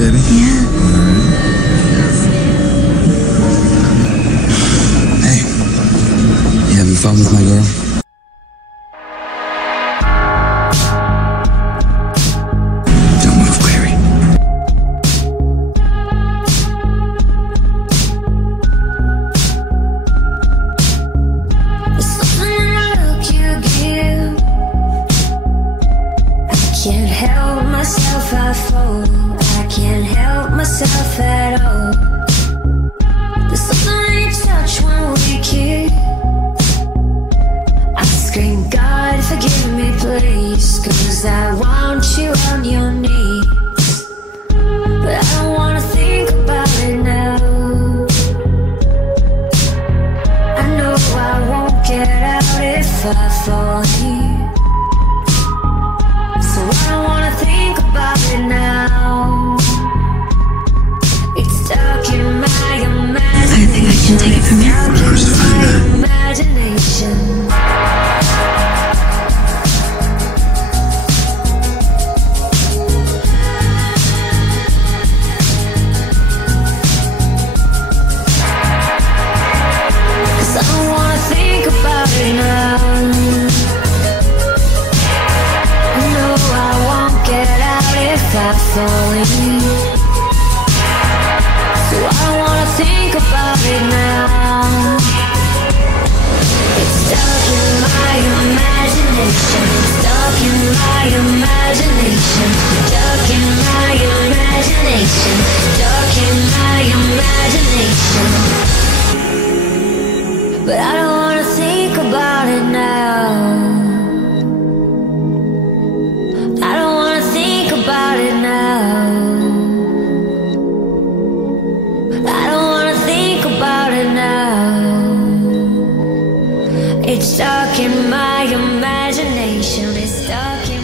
baby? Yeah. Hey, you having fun with my girl? Don't move, Clary. There's something in the look you give. I can't help myself, I fall. I can't help myself at all. There's something in your touch when we kiss. I scream, God, forgive me, please, 'cause I want you on your knees. But I don't wanna think about it now. I know I won't get out if I fall here. So I don't wanna think about it now. It's stuck in my imagination. I think I can take it from here. Where's the fun, man? Imagination. Cause I don't wanna think about it now. I know I won't get out if I fall in. So I don't wanna think about it now. It's stuck in my imagination. Stuck in my imagination. Stuck in my imagination. Stuck in my imagination. But I don't wanna think about it now. I don't wanna think about it now. I don't wanna think about it now. It's stuck in my imagination. It's stuck in